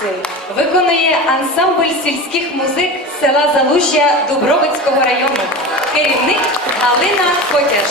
танці виконує ансамбль сільських музик села Залужжя Дубровицького району. Керівник Галина Котяш.